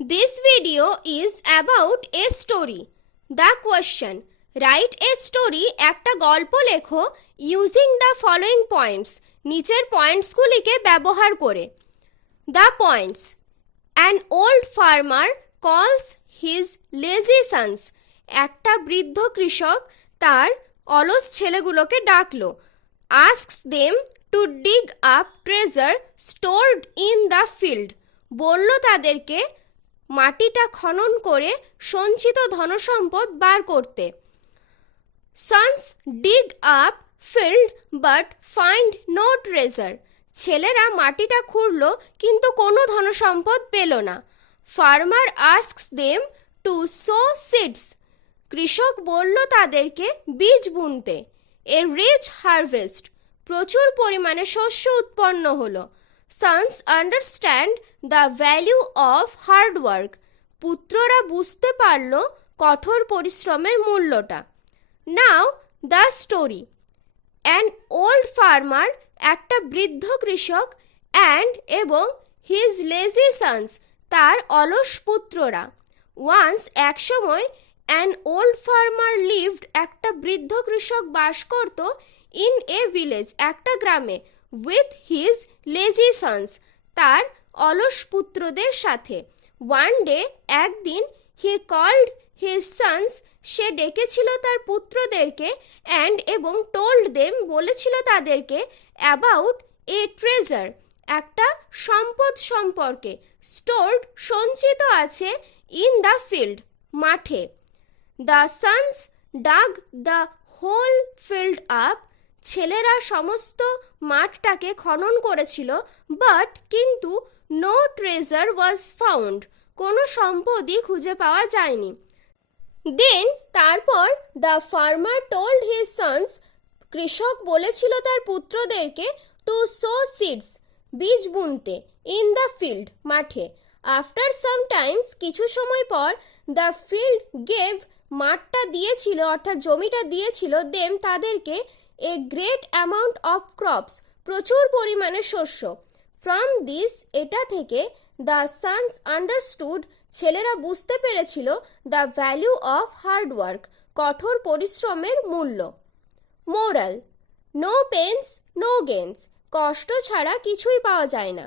This video is about a story. The question: Write a story একটা গল্প লেখো using the following points. নিচের পয়েন্টসগুলিকে ব্যবহার করে। The points: An old farmer calls his lazy sons. একটা বৃদ্ধ কৃষক তার অলস ছেলেগুলোকে ডাকলো। Asks them to dig up treasure stored in the field. বলল তাদেরকে মাটিটা খনন করে সঞ্চিত ধনসম্পদ বার করতে। Sons dig up field but find no treasure. ছেলেরা মাটিটা খুঁড়ল কিন্তু কোনো ধনসম্পদ পেল না। Farmer asks them to sow seeds. কৃষক বলল তাদেরকে বীজ বুনতে। A rich harvest. প্রচুর পরিমাণে শস্য উৎপন্ন হলো। Sons understand the value of hard work. পুত্ররা বুঝতে পারল কঠোর পরিশ্রমের মূল্যটা। Now the story. An old farmer, একটা বৃদ্ধ কৃষক, and এবং his lazy sons, তার অলস পুত্ররা। Once, এক সময়, an old farmer lived, একটা বৃদ্ধ কৃষক বাস করত in a village, একটা গ্রামে, with his lazy sons, তার অলস পুত্রদের সাথে। One day, একদিন, he called his sons, সে ডেকেছিল তার পুত্রদেরকে, and এবং told them, বলেছিল তাদেরকে, about a treasure, একটা সম্পদ সম্পর্কে, stored, সঞ্চিত আছে, in the field, মাঠে। The sons dug the whole field up. ছেলেরা সমস্ত মাঠটাকে খনন করেছিল, but কিন্তু no treasure was found. কোনো সম্পদই খুঁজে পাওয়া যায়নি। Then তারপর the farmer told his sons, কৃষক বলেছিল তার পুত্রদেরকে to sow seeds, বীজ বুনতে, in the field, মাঠে। After some times, কিছু সময় পর, the field gave, মাঠটা দিয়েছিল অর্থাৎ জমিটা দিয়েছিল them, তাদেরকে a great amount of crops, প্রচুর পরিমাণে শস্য। From this, এটা থেকে the sons understood, ছেলেরা বুঝতে পেরেছিল the value of hard work, কঠোর পরিশ্রমের মূল্য। Moral: No pains, no gains. কষ্ট ছাড়া কিছুই পাওয়া যায় না।